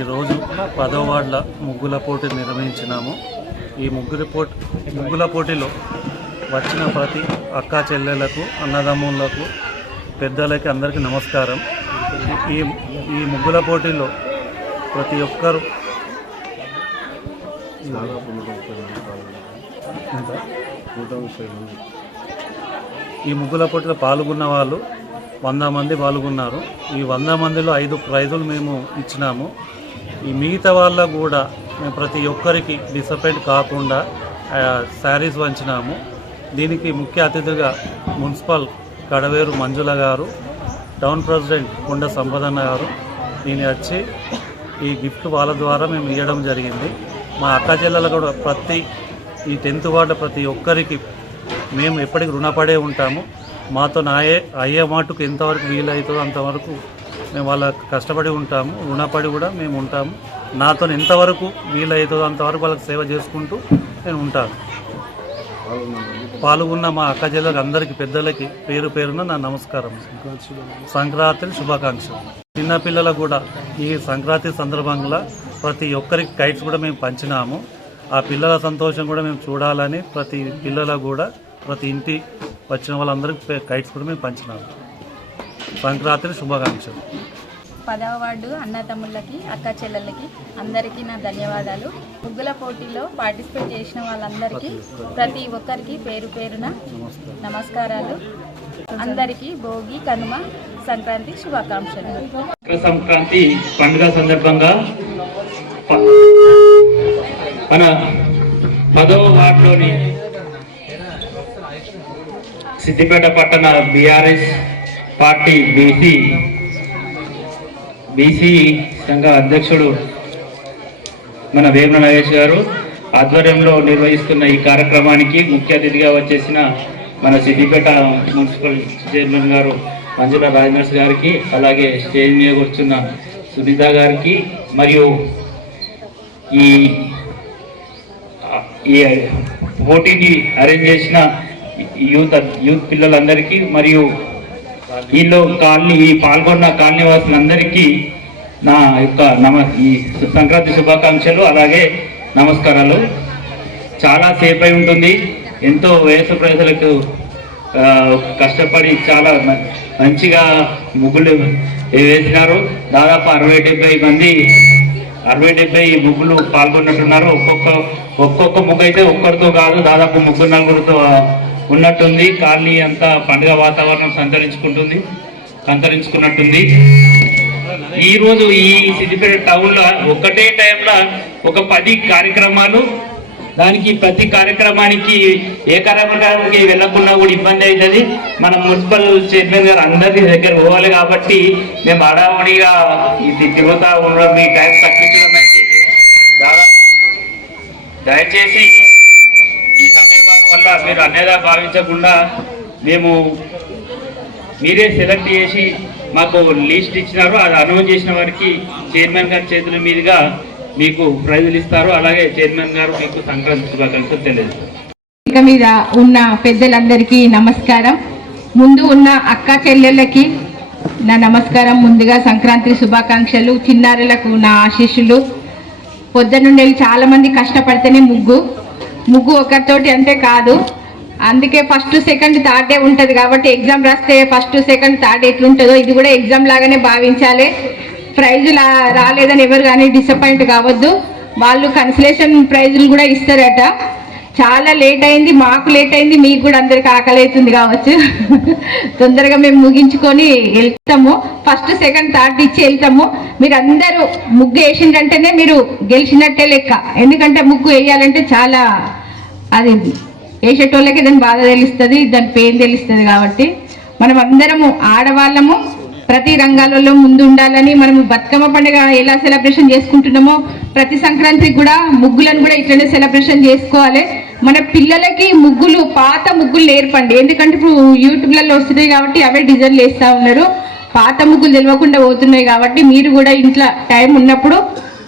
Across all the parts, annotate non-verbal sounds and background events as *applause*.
ఈరోజు పదో వార్డుల ముగ్గుల పోటీ నిర్వహించినాము. ఈ ముగ్గుల పోటీ ముగ్గుల పోటీలో వచ్చిన ప్రతి అక్కా చెల్లెలకు అన్నదమ్ములకు పెద్దలకి అందరికీ నమస్కారం. ఈ ఈ ముగ్గుల పోటీలో ప్రతి ఒక్కరు? ఈ ముగ్గుల పోటీలో పాల్గొన్న వాళ్ళు వంద మంది పాల్గొన్నారు. ఈ వంద మందిలో ఐదు ప్రైజులు మేము ఇచ్చినాము. ఈ మిగతా వాళ్ళ కూడా మేము ప్రతి ఒక్కరికి డిసప్పాయింట్ కాకుండా శారీస్ వంచినాము. దీనికి ముఖ్య అతిథిగా మున్సిపల్ కడవేరు మంజుల గారు టౌన్ ప్రెసిడెంట్ కొండ సంపదన్న గారు దీని వచ్చి ఈ గిఫ్ట్ వాళ్ళ ద్వారా మేము ఇవ్వడం జరిగింది. మా అక్క చెల్లెలు కూడా ప్రతి ఈ టెన్త్ వార్డు ప్రతి ఒక్కరికి మేము ఎప్పటికి రుణపడే ఉంటాము. మాతో నాయే అయ్యే మాటకు ఎంతవరకు వీలవుతుందో అంతవరకు మేము వాళ్ళ కష్టపడి ఉంటాము రుణపడి కూడా మేము ఉంటాము. నాతో ఎంతవరకు వీలవుతుందో అంతవరకు వాళ్ళకి సేవ చేసుకుంటూ నేను ఉంటాను. పాల్గొన్న మా అక్క అందరికీ పెద్దలకి పేరు పేరున నా నమస్కారం. సంక్రాంతి శుభాకాంక్షలు. చిన్నపిల్లలకు కూడా ఈ సంక్రాంతి సందర్భంగా ప్రతి ఒక్కరికి కైట్స్ కూడా మేము పంచినాము. ఆ పిల్లల సంతోషం కూడా మేము చూడాలని ప్రతి పిల్లలకు కూడా ప్రతి ఇంటి వచ్చిన వాళ్ళందరికీ కైట్స్ కూడా మేము పంచినాము. సంక్రాంతి శుభాకాంక్షలు. పదవ వార్డు అన్న తమ్ముళ్ళకి అక్క చెల్లెళ్ళకి అందరికీ నా ధన్యవాదాలు. ముగ్గుల పోటీలో పార్టిసిపేట్ చేసిన వాళ్ళందరికీ ప్రతి ఒక్కరికి పేరు పేరున నమస్కారం నమస్కారాలు. అందరికీ భోగి కనుమ సంక్రాంతి శుభాకాంక్షలు. మకర సంక్రాంతి పండుగ సందర్భంగా మన పదవ వార్డులోని సిద్దిపేట పట్టణ బీఆర్ఎస్ పార్టీ బీసీ బీసీ సంఘ అధ్యక్షుడు మన వేమ నరేష్ గారు ఆధ్వర్యంలో నిర్వహిస్తున్న ఈ కార్యక్రమానికి ముఖ్య అతిథిగా వచ్చేసిన మన సిద్దిపేట మున్సిపల్ చైర్మన్ గారు మంజుల రాజనర్స్ గారికి అలాగే స్టేజ్ మీద కూర్చున్న సునీత గారికి మరియు ఈ ఈ పోటీని అరేంజ్ చేసిన యూత్ యూత్ పిల్లలందరికీ మరియు ఈలో కాలనీ ఈ పాల్గొన్న కాలనీ వాసులందరికీ నా యొక్క నమ ఈ సంక్రాంతి శుభాకాంక్షలు అలాగే నమస్కారాలు. చాలా సేఫ్ అయి ఉంటుంది. ఎంతో వయసు ప్రజలకు కష్టపడి చాలా మ- మంచిగా ముగ్గులు వేసినారు. దాదాపు అరవై డెబ్బై మంది అరవై డెబ్బై ముగ్గులు పాల్గొన్నట్టున్నారు. ఒక్కొక్క ఒక్కొక్క ముగ్గు అయితే ఒక్కరితో కాదు దాదాపు ముగ్గురు నలుగురితో ఉన్నట్టుంది. కాలనీ అంతా పండుగ వాతావరణం సంతరించుకుంటుంది. సంతరించుకున్నట్టుంది. ఈరోజు ఈ సిద్దిపేట టౌన్లో ఒకటే టైంలో ఒక పది కార్యక్రమాలు. దానికి ప్రతి కార్యక్రమానికి ఏ కార్యక్రమానికి వెళ్ళకుండా కూడా ఇబ్బంది అవుతుంది. మన మున్సిపల్ చైర్మన్ గారు అందరి దగ్గర పోవాలి కాబట్టి మేము అడావుడిగా ఇది తిరుగుతా ఉండడం మీ టైం తగ్గించడం దయచేసి వల్ల మీరు అన్నేదా భావించకుండా మేము మీరే సెలెక్ట్ చేసి మాకు లిస్ట్ ఇచ్చినారు. అది అనౌన్స్ చేసిన వారికి చైర్మన్ గారి చేతుల మీదుగా మీకు ప్రైజులు ఇస్తారు. అలాగే చైర్మన్ గారు మీకు సంక్రాంతి శుభాకాంక్షలు తెలియజేస్తారు. ఇక మీద ఉన్న పెద్దలందరికీ నమస్కారం. ముందు ఉన్న అక్క చెల్లెళ్ళకి నా నమస్కారం. ముందుగా సంక్రాంతి శుభాకాంక్షలు. చిన్నారులకు నా ఆశీస్సులు. పొద్దునుండి చాలా మంది కష్టపడితేనే ముగ్గు. ముగ్గు ఒకరితోటి అంటే కాదు. అందుకే ఫస్ట్ సెకండ్ థర్డే ఉంటుంది కాబట్టి ఎగ్జామ్ రాస్తే ఫస్ట్ సెకండ్ థర్డ్ ఎట్లుంటుందో ఇది కూడా ఎగ్జామ్ లాగానే భావించాలి. ప్రైజ్ రాలేదని ఎవరు కానీ డిసప్పాయింట్ కావద్దు. వాళ్ళు కన్సలేషన్ ప్రైజులు కూడా ఇస్తారట. చాలా లేట్ అయింది మాకు లేట్ అయింది మీకు కూడా అందరికి ఆకలి అవుతుంది కావచ్చు. *laughs* తొందరగా మేము ముగించుకొని వెళ్తాము. ఫస్ట్ సెకండ్ థర్డ్ ఇచ్చి వెళ్తాము. మీరు అందరూ ముగ్గు వేసిందంటేనే మీరు గెలిచినట్టే లెక్క. ఎందుకంటే ముగ్గు వేయాలంటే చాలా అది వేసేటోళ్ళకి దాని బాధ తెలుస్తుంది దాని పెయిన్ తెలుస్తుంది కాబట్టి. మనం అందరము ఆడవాళ్ళము ప్రతి రంగాలలో ముందు ఉండాలని మనము బతుకమ్మ పండుగ ఎలా సెలబ్రేషన్ చేసుకుంటున్నామో ప్రతి సంక్రాంతికి కూడా ముగ్గులను కూడా ఇట్లనే సెలబ్రేషన్ చేసుకోవాలి. మన పిల్లలకి ముగ్గులు పాత ముగ్గులు నేర్పండి. ఎందుకంటే ఇప్పుడు యూట్యూబ్లలో వస్తున్నాయి కాబట్టి అవే డిజైన్లు వేస్తూ ఉన్నారు. పాత ముగ్గులు తెలియకుండా పోతున్నాయి కాబట్టి మీరు కూడా ఇంట్లో టైం ఉన్నప్పుడు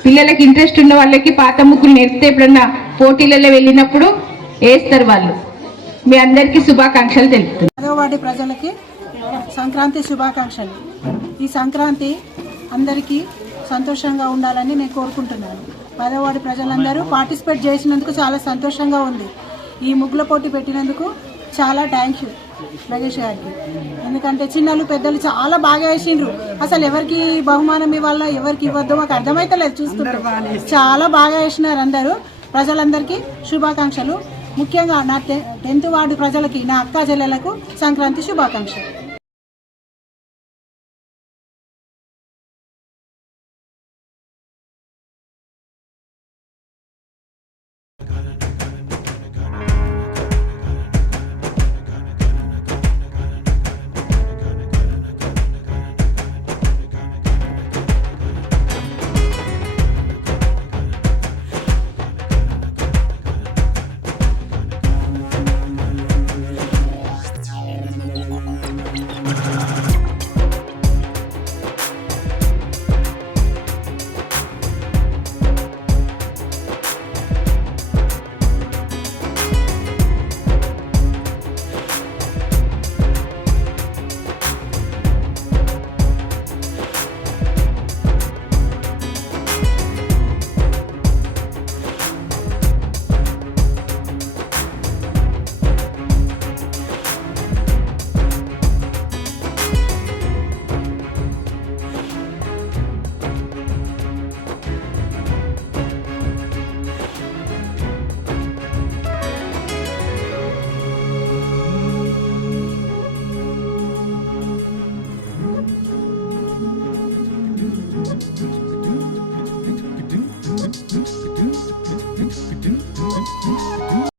పిల్లలకి ఇంట్రెస్ట్ ఉన్న వాళ్ళకి పాత ముగ్గులు నేర్పితే ఎప్పుడన్నా పోటీలలో వెళ్ళినప్పుడు వేస్తారు వాళ్ళు. మీ అందరికీ శుభాకాంక్షలు తెలుపుతున్నాను. ప్రజలకి సంక్రాంతి శుభాకాంక్షలు. ఈ సంక్రాంతి అందరికీ సంతోషంగా ఉండాలని నేను కోరుకుంటున్నాను. పదవ ప్రజలందరూ పార్టిసిపేట్ చేసినందుకు చాలా సంతోషంగా ఉంది. ఈ ముగ్గుల పోటీ పెట్టినందుకు చాలా థ్యాంక్ యూ నగేష్ గారికి. ఎందుకంటే చిన్నలు పెద్దలు చాలా బాగా వేసిండ్రు. అసలు ఎవరికి బహుమానం ఇవ్వాలో ఎవరికి ఇవ్వద్దో మాకు అర్థమైతలేదు చూస్తున్నారు చాలా బాగా వేసినారు అందరూ. ప్రజలందరికీ శుభాకాంక్షలు. ముఖ్యంగా నా టెన్త్ వార్డు ప్రజలకి నా అక్క చెల్లెలకు సంక్రాంతి శుభాకాంక్షలు.